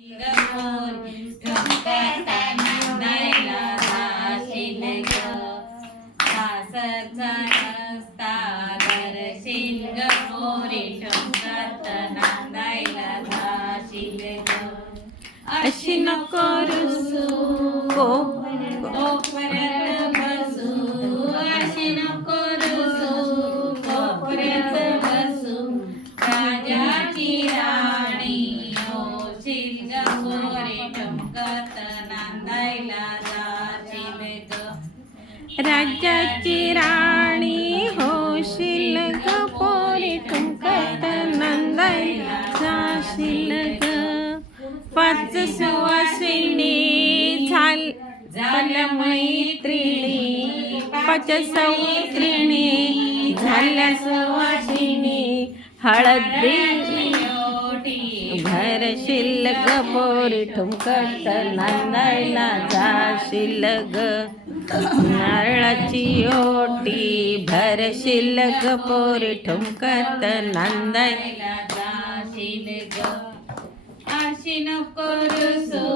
गपोर ठुमकता नांदायला जाशील ग सासरचा रस्ता दरशील गपोरी ठुमकता नांदायला जाशील ग अशी नको रुसू कोपऱ्यात बसू अशी नको रुसू कोपऱ्यात बसू राजाची राणी होशील गपोरी ठुमकत नांदायला जाशील ग राज्याची राणी होशील ग पोरी ठुमकत नांदायला जाशील ग पाच सुवासिनी झाल्या मैत्रिणी पाच सौत्रिणी झाल्या सुवासिनी हळदी भरशील ग पोरी ठुमकत नांदायला जाशील ग नारळाची ओटी भरशील ग पोरी ठुमकत नांदायला जाशील ग अशी नको रुसू